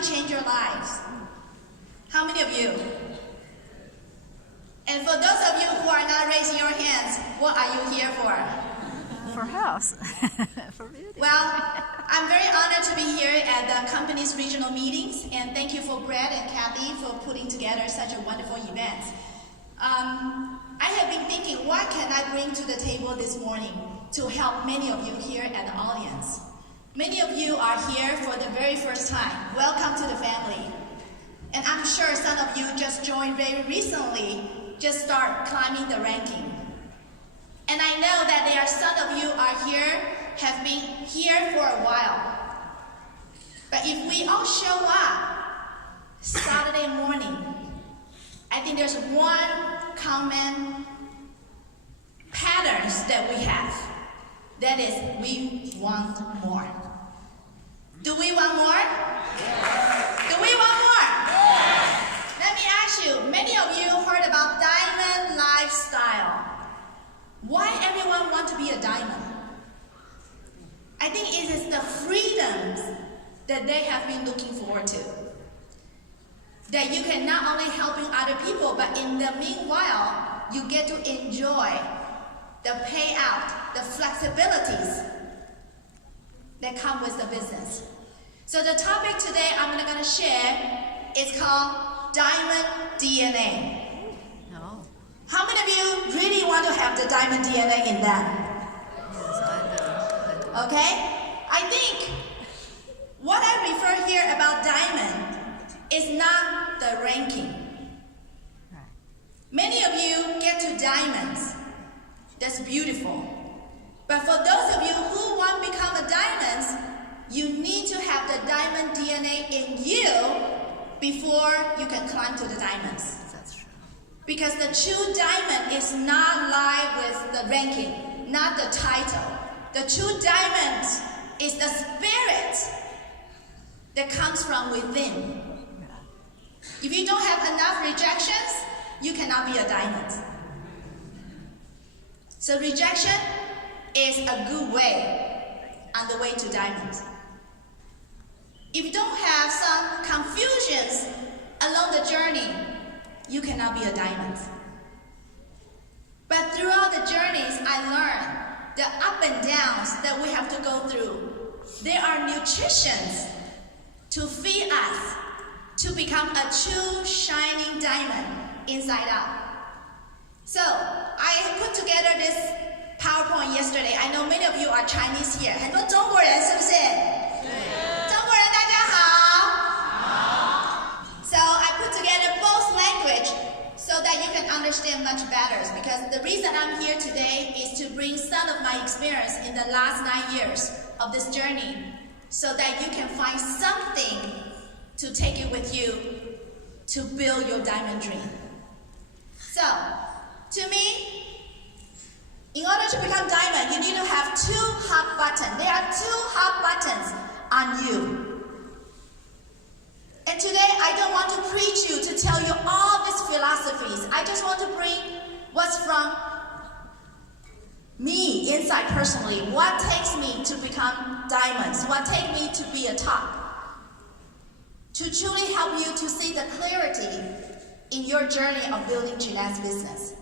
to change your lives? How many of you? And for those of you who are not raising your hands, what are you here for? For house. For beauty. Well, I'm very honored to be here at the company's regional meetings, and thank you for Brad and Kathy for putting together such a wonderful event. I have been thinking, what can I bring to the table this morning to help many of you here at the audience? Many of you are here for the very first time. Welcome to the family. And I'm sure some of you just joined very recently, just start climbing the ranking. And I know that there are some of you are here, have been here for a while. But if we all show up Saturday morning, I think there's one common patterns that we have. That is, we want more. Do we want more? Yes. Do we want more? Yes. Let me ask you, many of you heard about diamond lifestyle. Why everyone want to be a diamond? I think it is the freedoms that they have been looking forward to. That you can not only helping other people, but in the meanwhile, you get to enjoy the payout, the flexibilities that come with the business. So the topic today I'm going to share is called Diamond DNA. No. How many of you really want to have the diamond DNA in them? Yes, I do. Okay? I think what I refer here about diamond is not the ranking. Right. Many of you get to diamonds. That's beautiful. But for those of you who want to become a diamond, you need to have the diamond DNA in you before you can climb to the diamonds. That's true. Because the true diamond is not lie with the ranking, not the title. The true diamond is the spirit that comes from within. If you don't have enough rejections, you cannot be a diamond. So rejection is a good way on the way to diamond. If you don't have some confusions along the journey, you cannot be a diamond. But throughout the journeys, I learned the up and downs that we have to go through. There are nutritions to feed us to become a true shining diamond inside out. So I put together this PowerPoint yesterday. I know many of you are Chinese here. 很多中国人是不是？中国人大家好。So I put together both language so that you can understand much better. Because the reason I'm here today is to bring some of my experience in the last 9 years of this journey, so that you can find something to take it with you to build your diamond dream. So, to me, in order to become diamond, you need to have 2 hot buttons. There are 2 hot buttons on you. And today, I don't want to preach you to tell you all these philosophies. I just want to bring what's from me inside personally. What takes me to become diamonds? What takes me to be a top? To truly help you to see the clarity in your journey of building Jeanette's business.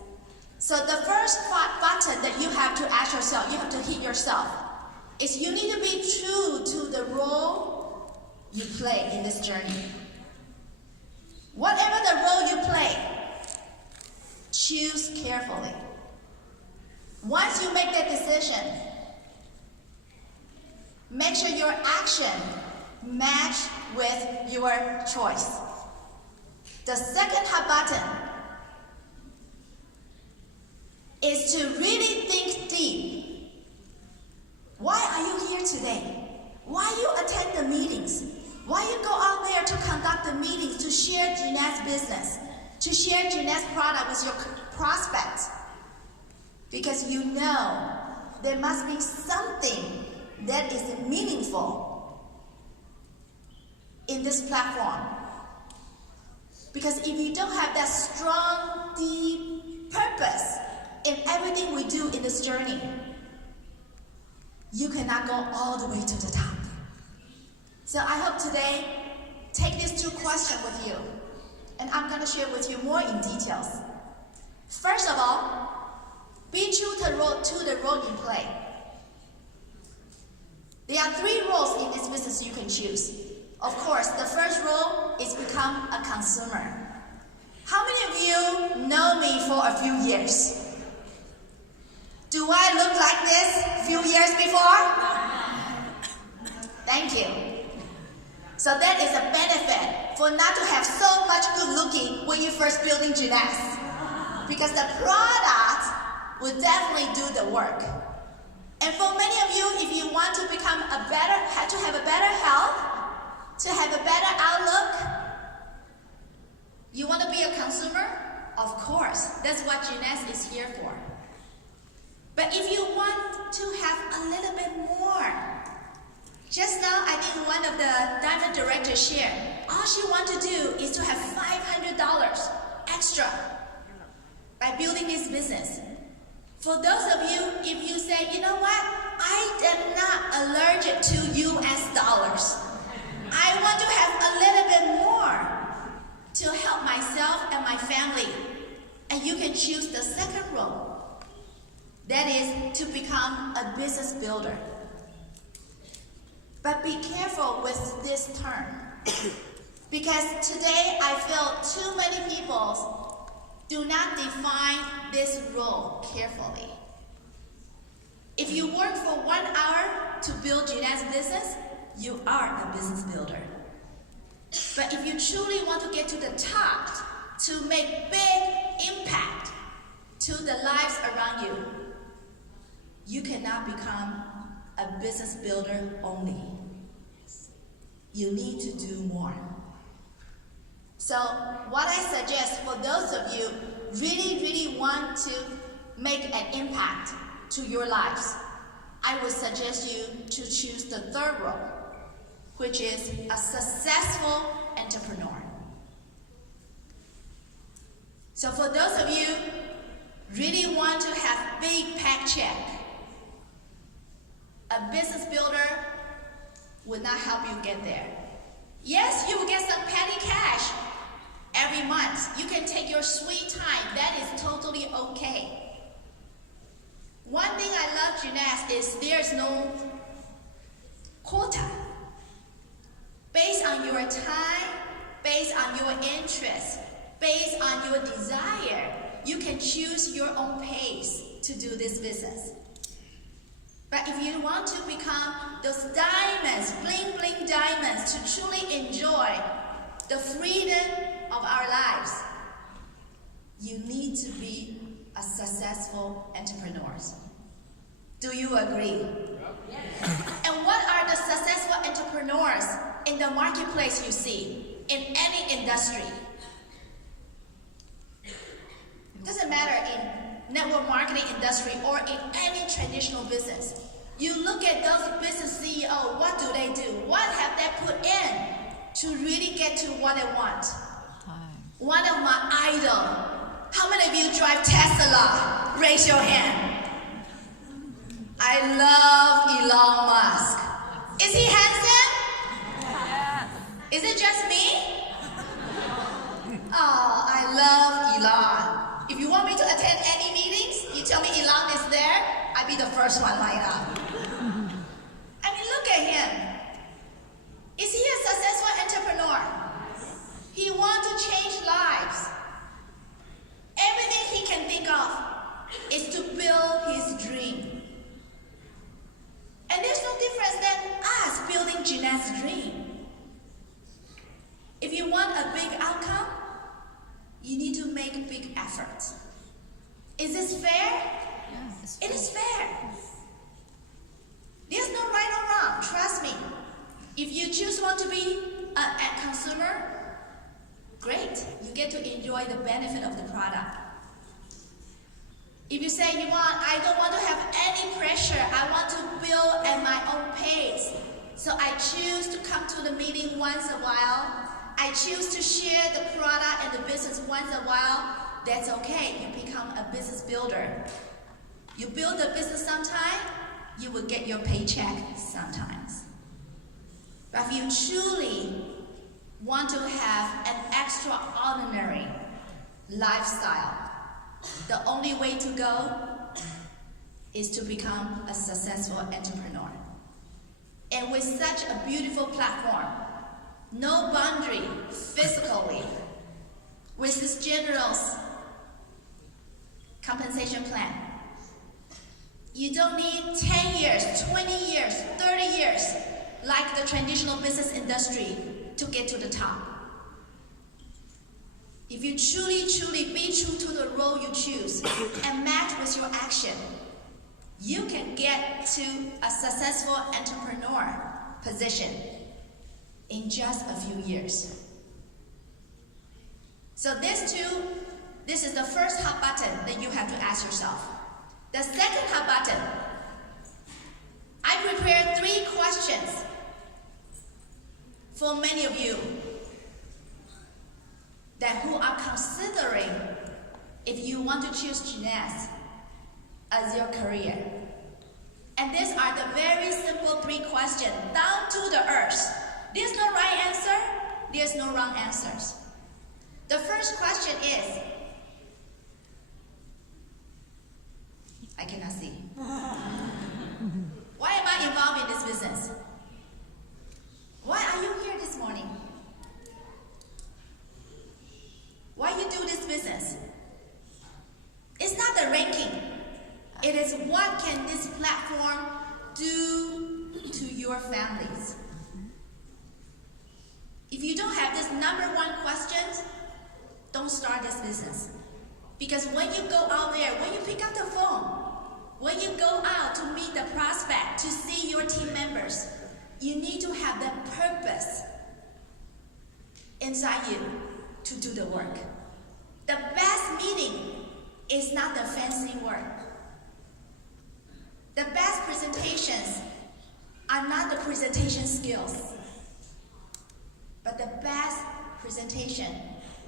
So the first button that you have to ask yourself, you have to hit yourself, is you need to be true to the role you play in this journey. Whatever the role you play, choose carefully. Once you make that decision, make sure your action match with your choice. The second hot button is to really think deep. Why are you here today? Why you attend the meetings? Why you go out there to conduct the meetings, to share Jeanette's business, to share Jeanette's product with your prospects? Because you know there must be something that is meaningful in this platform. Because if you don't have that strong, deep purpose in everything we do in this journey, you cannot go all the way to the top. So I hope today take these two questions with you, and I'm going to share with you more in details. First of all, be true to the role you play. There are 3 roles in this business you can choose. Of course, the first role is become a consumer. How many of you know me for a few years? Do I look like this a few years before? Thank you. So that is a benefit for not to have so much good looking when you're first building Jeunesse. Because the product will definitely do the work. And for many of you, if you want to become to have a better health, to have a better outlook, you want to be a consumer? Of course, that's what Jeunesse is here for. But if you want to have a little bit more, just now I think one of the Diamond Directors shared, all she wants to do is to have $500 extra by building this business. For those of you, if you say, you know what, I am not allergic to US dollars. I want to have a little bit more to help myself and my family. And you can choose the second role. That is to become a business builder. But be careful with this term. Because today I feel too many people do not define this role carefully. If you work for 1 hour to build Jeunesse business, you are a business builder. But if you truly want to get to the top, to make big impact to the lives around you, you cannot become a business builder only. You need to do more. So what I suggest for those of you really want to make an impact to your lives, I would suggest you to choose the third role, which is a successful entrepreneur. So for those of you really want to have big paycheck, a business builder will not help you get there. Yes, you will get some petty cash every month. You can take your sweet time. That is totally okay. One thing I love Jeunesse is there's no quota. Based on your time, based on your interest, based on your desire, you can choose your own pace to do this business. But if you want to become those diamonds, bling bling diamonds, to truly enjoy the freedom of our lives, you need to be a successful entrepreneur. Do you agree? Yes. And what are the successful entrepreneurs in the marketplace you see in any industry? Doesn't matter in network marketing industry or in any traditional business. You look at those business CEOs, what do they do? What have they put in to really get to what they want? One of my idols. How many of you drive Tesla? Raise your hand. I love Elon Musk. Is he handsome? Yeah. Is it just me? Oh, I love Elon. If you want me to attend any meetings, you tell me Elon is there, I'll be the first one lined up. I mean, look at him. Is he a successful entrepreneur? He wants to change lives. Everything he can think of is to build his dream. And there's no difference than us building Jeunesse dream. If you want a big outcome, you need to make big efforts. Is this fair? Yes, it is fair. There's no right or wrong, trust me. If you choose want to be a consumer, great. You get to enjoy the benefit of the product. If you say, I don't want to have any pressure, I want to build at my own pace, so I choose to come to the meeting once a while, I choose to share the product and the business once a while, that's okay. You become a business builder. You build a business sometime, you will get your paycheck sometimes. But if you truly want to have an extraordinary lifestyle, the only way to go is to become a successful entrepreneur. And with such a beautiful platform, no boundary physically, with this generous compensation plan, you don't need 10 years, 20 years, 30 years, like the traditional business industry, to get to the top. If you truly be true to the role you choose and match with your action, you can get to a successful entrepreneur position in just a few years. So this is the first hot button that you have to ask yourself. The second hot button, I prepared 3 questions for many of you that who are considering if you want to choose gymnastics as your career. And these are the very simple 3 questions, down to the earth. There's no right answer, there's no wrong answers. The first question is, I cannot see. Why am I involved in this business? Why are you here this morning? Why you do this business? It's not the ranking. It is what can this platform do to your families. If you don't have this number 1 question, don't start this business. Because when you go out there, when you pick up the phone, when you go out to meet the prospect, to see your team members, you need to have the purpose inside you to do the work. The best meeting is not the fancy word. The best presentations are not the presentation skills. But the best presentation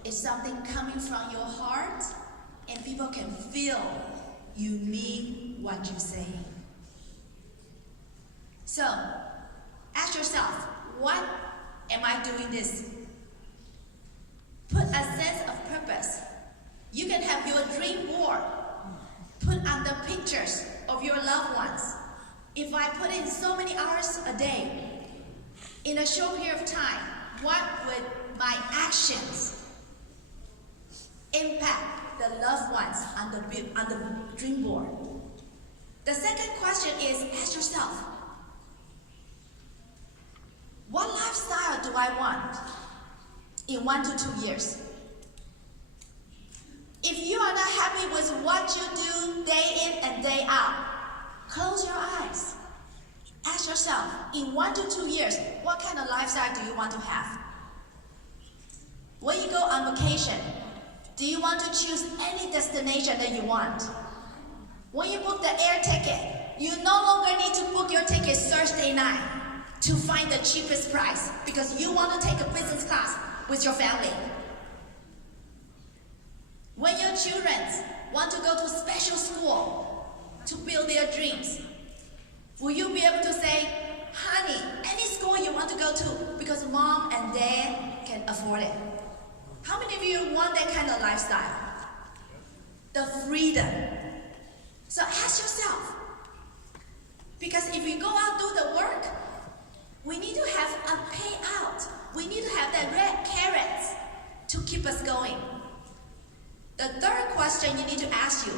is something coming from your heart and people can feel you mean what you say. So, ask yourself, what am I doing this? Put a sense of purpose. You can have your dream board. Put on the pictures of your loved ones. If I put in so many hours a day, in a short period of time, what would my actions impact the loved ones on the dream board? The second question is, ask yourself, what lifestyle do I want in 1 to 2 years? If you are not happy with what you do day in and day out, close your eyes. Ask yourself, in 1 to 2 years, what kind of lifestyle do you want to have? When you go on vacation, do you want to choose any destination that you want? When you book the air ticket, you no longer need to book your ticket Thursday night to find the cheapest price because you want to take a business class with your family. When your children want to go to special school to build their dreams, will you be able to say, honey, any school you want to go to because mom and dad can afford it? How many of you want that kind of lifestyle? The freedom. So ask yourself, because if we go out do the work, we need to have a payout. We need to have that red carrots to keep us going. The third question you need to ask you,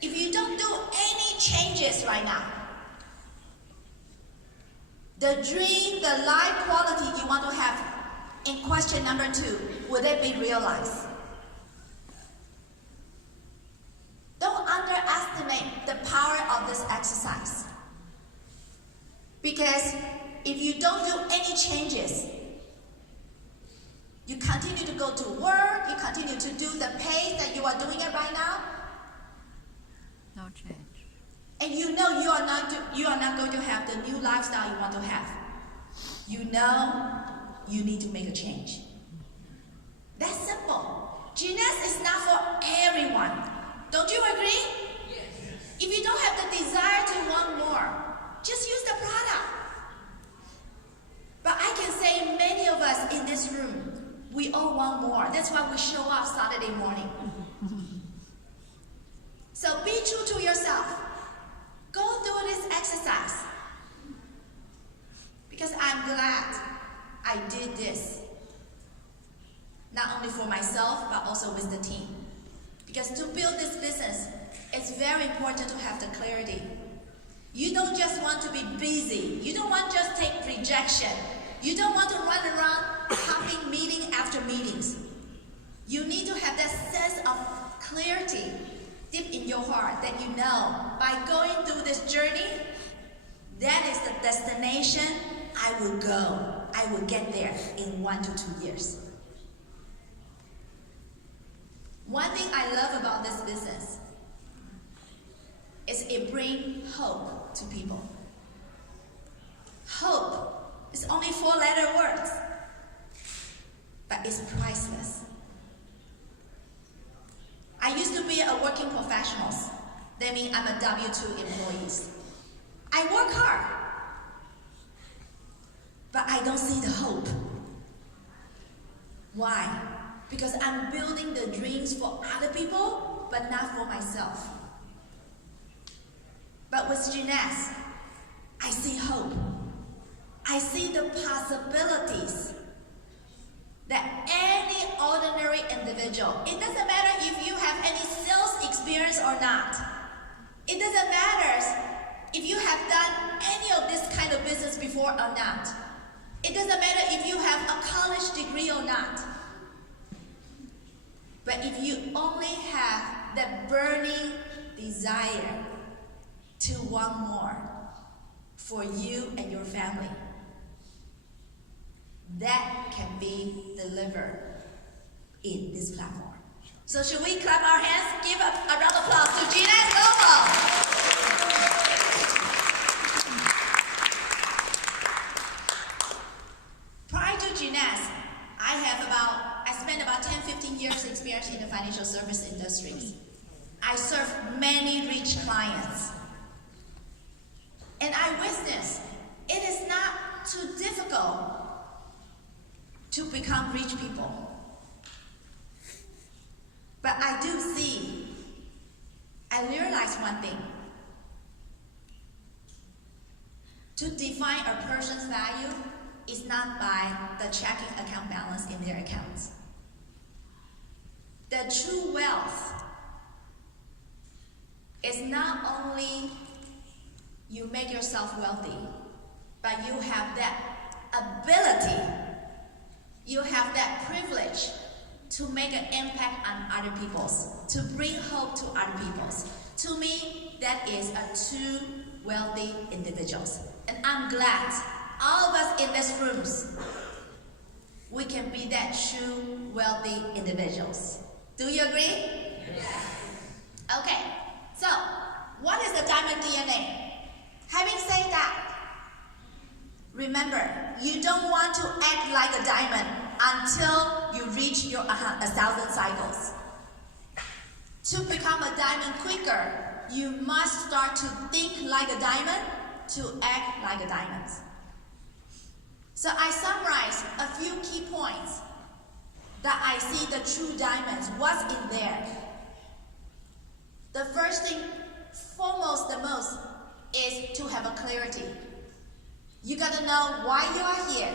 if you don't do any changes right now, the dream, the life quality you want to have in question number 2, will it be realized? Don't underestimate the power of this exercise. Because if you don't do any changes, you continue to go to work, you continue to do the pace that you are doing it right now, No change. and you know you are not going to have the new lifestyle you want to have. You know you need to make a change. That's simple. Gymnastics is not for everyone. Don't you agree? Yes. If you don't have the desire to want more, just use the product. But I can say many of more. That's why we show up Saturday morning. So be true to yourself. Go through this exercise. Because I'm glad I did this. Not only for myself, but also with the team. Because to build this business, it's very important to have the clarity. You don't just want to be busy. You don't want to just take rejection. You don't want to run around hopping meeting after meetings. You need to have that sense of clarity deep in your heart that you know by going through this journey, that is the destination I will go. I will get there in 1 to 2 years. One thing I love about this business is it brings hope to people. Hope is only 4-letter words, but it's priceless. I used to be a working professional. That means I'm a W-2 employee. I work hard, but I don't see the hope. Why? Because I'm building the dreams for other people, but not for myself. But with Jeunesse, I see hope. I see the possibilities that any ordinary individual, it doesn't matter if you have any sales experience or not. It doesn't matter if you have done any of this kind of business before or not. It doesn't matter if you have a college degree or not. But if you only have that burning desire to want more for you and your family, that can be delivered in this platform. So should we clap our hands? Give a round of applause to Jeunesse Global. Prior to Jeunesse, I spent about 10-15 years experience in the financial service industries. I served many rich clients. And I witnessed it is not too difficult to become rich people. But I do see, I realized one thing. To define a person's value is not by the checking account balance in their accounts. The true wealth is not only you make yourself wealthy, but you have that ability, you have that privilege to make an impact on other people's, to bring hope to other people's. To me, that is a true wealthy individuals. And I'm glad all of us in this room, we can be that true wealthy individuals. Do you agree? Yes. Okay, so what is the diamond DNA? Having said that, remember, you don't want to act like a diamond until you reach your 1,000 cycles. To become a diamond quicker, you must start to think like a diamond to act like a diamond. So I summarize a few key points that I see the true diamonds, what's in there. The first thing, foremost, the most, is to have a clarity. You gotta know why you are here,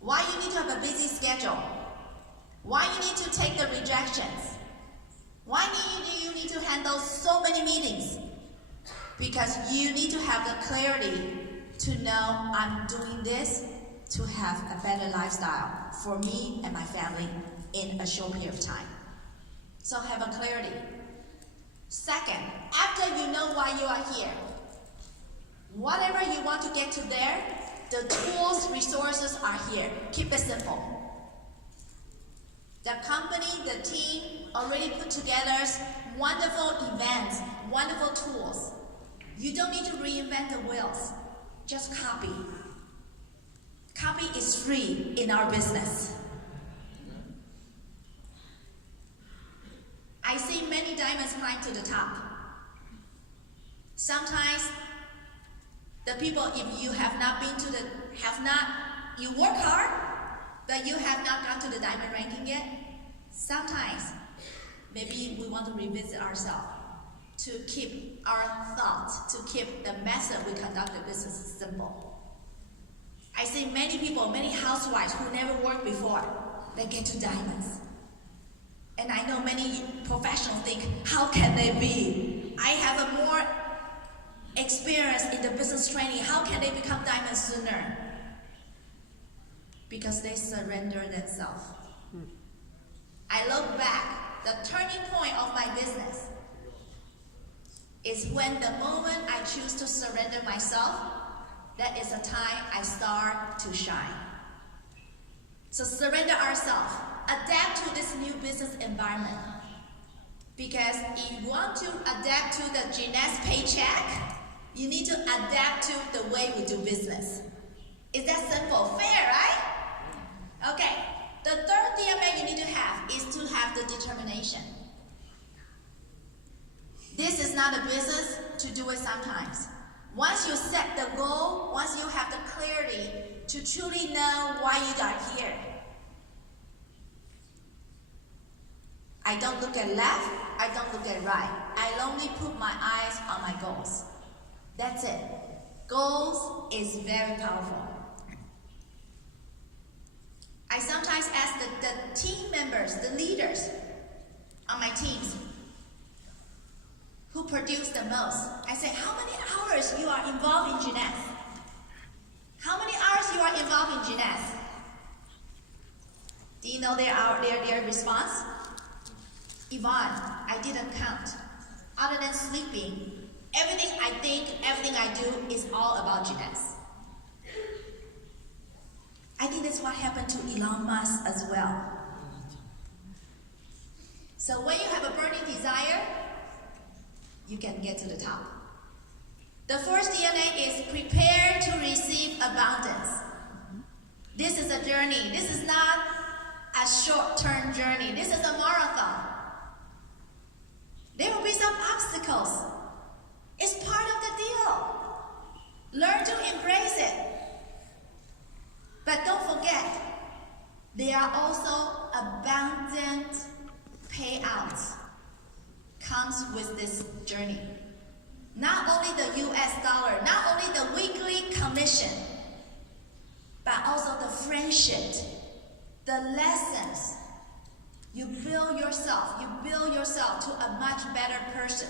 why you need to have a busy schedule, why you need to take the rejections, why do you need to handle so many meetings. Because you need to have the clarity to know I'm doing this to have a better lifestyle for me and my family in a short period of time. So have a clarity. Second, after you know why you are here, whatever you want to get to there, the tools, resources are here. Keep it simple. The company, the team already put together wonderful events, wonderful tools. You don't need to reinvent the wheels. Just copy. Copy is free in our business. I see many diamonds climb to the top. Sometimes the people, if you have not been to you work hard, but you have not gone to the diamond ranking yet, sometimes maybe we want to revisit ourselves to keep our thoughts, to keep the method we conduct the business simple. I see many people, many housewives who never worked before, they get to diamonds. And I know many professionals think, how can they be? I have a more experience in the business training. How can they become diamond sooner? Because they surrender themselves. I look back, the turning point of my business is when the moment I choose to surrender myself, that is the time I start to shine. So surrender ourselves, adapt to this new business environment. Because if you want to adapt to the Jeanette's paycheck, you need to adapt to the way we do business. Is that simple? Fair, right? Okay. The third DMA you need to have is to have the determination. This is not a business to do it sometimes. Once you set the goal, once you have the clarity to truly know why you got here, I don't look at left, I don't look at right. I only put my eyes on my goals. That's it. Goals is very powerful. I sometimes ask the team members, the leaders on my teams, who produce the most. I say, how many hours you are involved in Jeanette? How many hours you are involved in Jeanette? Do you know their response? Yvonne, I didn't count. Other than sleeping, everything I think, everything I do is all about Jeanette. I think that's what happened to Elon Musk as well. So when you have a burning desire, you can get to the top. The first DNA is prepare to receive abundance. This is a journey. This is not a short-term journey. This is a marathon. There will be some obstacles. It's part of the deal. Learn to embrace it. But don't forget, there are also abundant payouts comes with this journey. Not only the US dollar, not only the weekly commission, but also the friendship, the lessons. You build yourself to a much better person.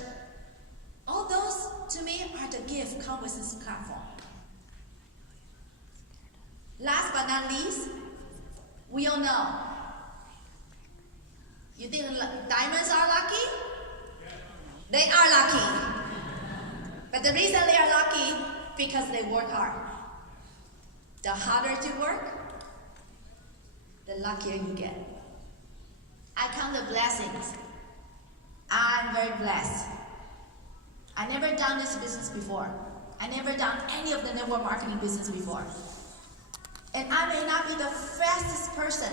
All those, to me, are the gifts come with this platform. Last but not least, we all know. You think diamonds are lucky? They are lucky. But the reason they are lucky, because they work hard. The harder you work, the luckier you get. I count the blessings. I'm very blessed. I never done this business before. I never done any of the network marketing business before. And I may not be the fastest person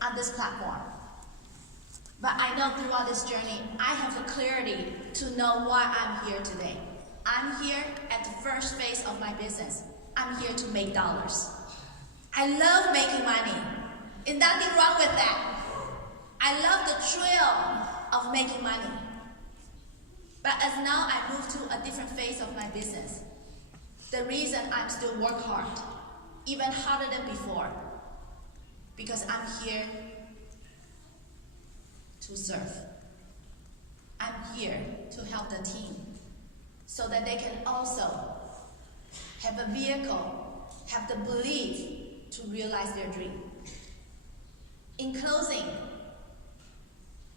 on this platform. But I know throughout this journey, I have the clarity to know why I'm here today. I'm here at the first phase of my business. I'm here to make dollars. I love making money. There's nothing wrong with that. I love the thrill of making money. But as now I move to a different phase of my business, the reason I'm still work hard, even harder than before, because I'm here to serve. I'm here to help the team so that they can also have a vehicle, have the belief to realize their dream. In closing,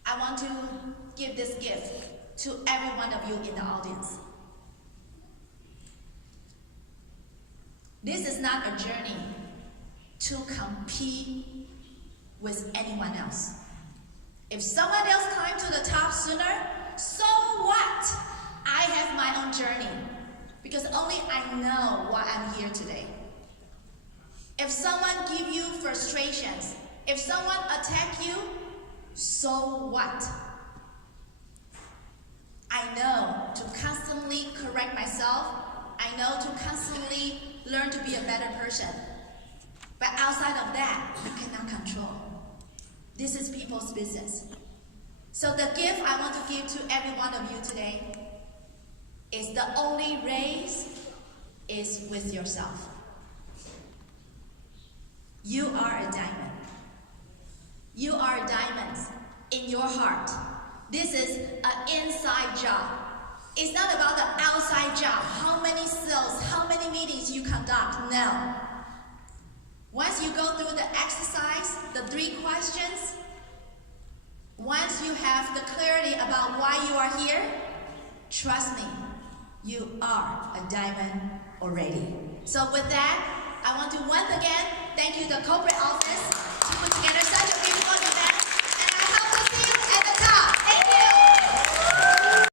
I want to give this gift to every one of you in the audience. This is not a journey to compete with anyone else. If someone else climbs to the top sooner, so what? I have my own journey because only I know why I'm here today. If someone gives you frustrations, if someone attacks you, so what? I know to constantly correct myself. I know to constantly learn to be a better person. But outside of that, you cannot control. This is people's business. So the gift I want to give to every one of you today is the only race is with yourself. You are a diamond. You are diamonds in your heart. This is an inside job. It's not about the outside job. How many sales, how many meetings you conduct. No. Once you go through the exercise, the 3 questions, once you have the clarity about why you are here, trust me, you are a diamond already. So with that, I want to once again thank you, the corporate office, to put together